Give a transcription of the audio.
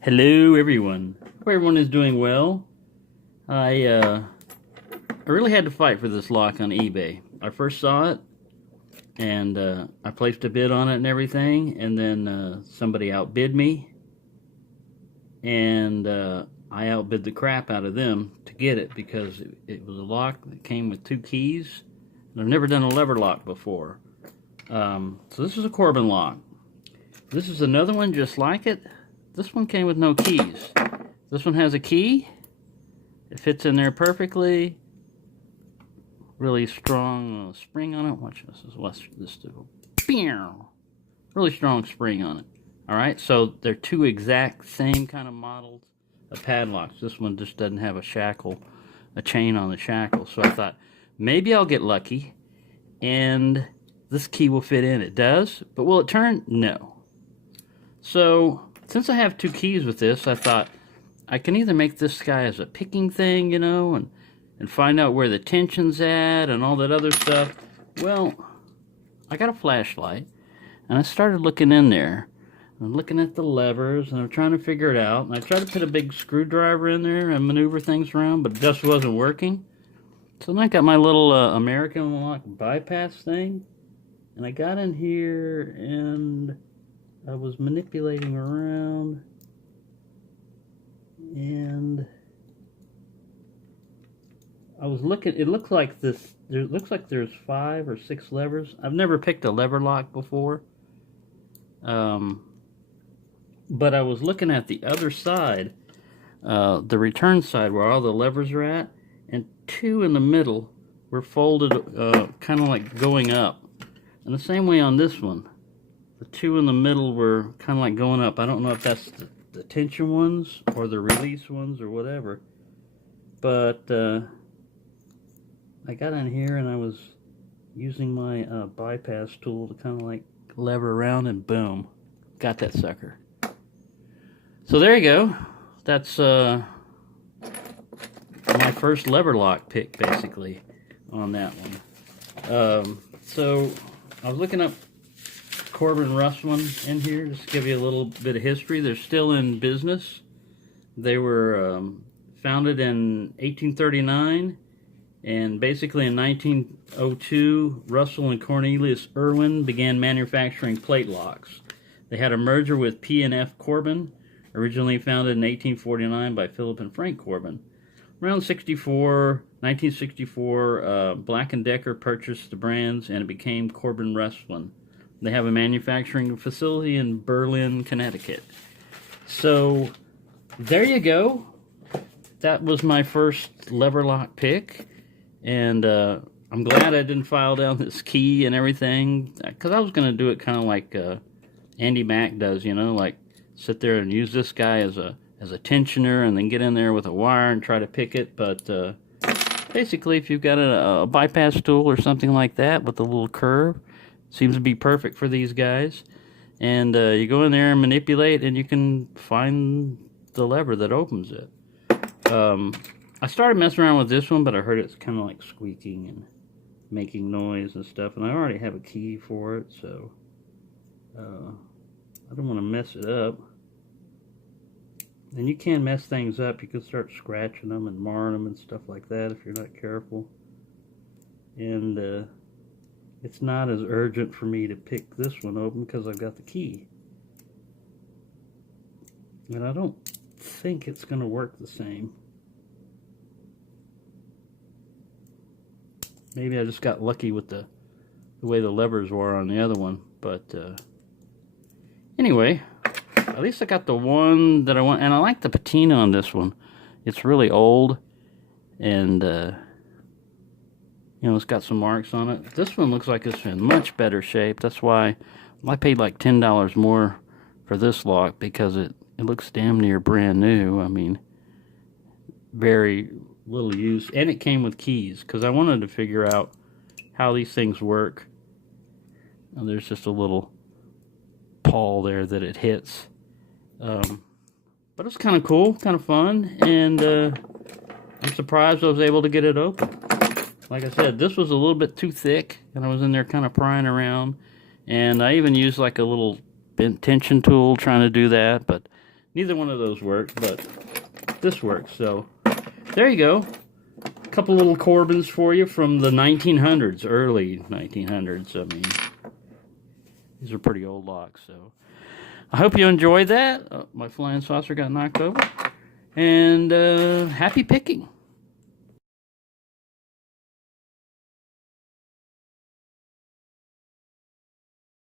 Hello, everyone. Hope everyone is doing well. I really had to fight for this lock on eBay. I first saw it, and I placed a bid on it and everything, and then somebody outbid me, and I outbid the crap out of them to get it because it was a lock that came with two keys, and I've never done a lever lock before. So this is a Corbin lock. This is another one just like it. This one came with no keys. This one has a key. It fits in there perfectly. Really strong spring on it. Watch this. Watch this do. Really strong spring on it. Alright, so they're two exact same kind of models of padlocks. This one just doesn't have a shackle, a chain on the shackle. So I thought, maybe I'll get lucky and this key will fit in. It does, but will it turn? No. So, since I have two keys with this, I thought I can either make this guy as a picking thing, you know, and find out where the tension's at and all that other stuff. Well, I got a flashlight, and I started looking in there. I'm looking at the levers, and I'm trying to figure it out. And I tried to put a big screwdriver in there and maneuver things around, but it just wasn't working. So then I got my little American lock bypass thing, and I got in here, and I was manipulating around, and I was looking. It looks like this. It looks like there's 5 or 6 levers. I've never picked a lever lock before, but I was looking at the other side, the return side where all the levers are at, and 2 in the middle were folded, kind of like going up, and the same way on this one. The 2 in the middle were kind of like going up. I don't know if that's the tension ones or the release ones or whatever. But I got in here and I was using my bypass tool to kind of like lever around, and boom, got that sucker. So there you go. That's my first lever lock pick basically on that one. So I was looking up Corbin one in here, just to give you a little bit of history. They're still in business. They were founded in 1839, and basically in 1902, Russell and Cornelius Irwin began manufacturing plate locks. They had a merger with P&F Corbin, originally founded in 1849 by Philip and Frank Corbin. Around 1964, Black & Decker purchased the brands, and it became Corbin Russell. They have a manufacturing facility in Berlin, Connecticut. So, there you go. That was my first lever lock pick. And I'm glad I didn't file down this key and everything, because I was going to do it kind of like Andy Mack does, you know, like sit there and use this guy as a tensioner and then get in there with a wire and try to pick it. But basically, if you've got a bypass tool or something like that with a little curve, seems to be perfect for these guys. And you go in there and manipulate, and you can find the lever that opens it. I started messing around with this one, but I heard it's kind of like squeaking and making noise and stuff. And I already have a key for it, so I don't want to mess it up. And you can mess things up. You can start scratching them and marring them and stuff like that if you're not careful. And it's not as urgent for me to pick this one open because I've got the key. And I don't think it's going to work the same. Maybe I just got lucky with the way the levers were on the other one. But anyway, at least I got the one that I want. And I like the patina on this one. It's really old. And you know, it's got some marks on it. This one looks like it's in much better shape. That's why I paid like $10 more for this lock, because it looks damn near brand new. I mean, very little use. And it came with keys, because I wanted to figure out how these things work. And there's just a little pawl there that it hits. But it's kind of cool, kind of fun. And I'm surprised I was able to get it open. Like I said, this was a little bit too thick, and I was in there kind of prying around. And I even used like a little bent tension tool trying to do that, but Neither one of those worked, but this works. So there you go. A couple little Corbins for you from the 1900s, early 1900s. I mean, these are pretty old locks. So I hope you enjoyed that. My flying saucer got knocked over. And happy picking.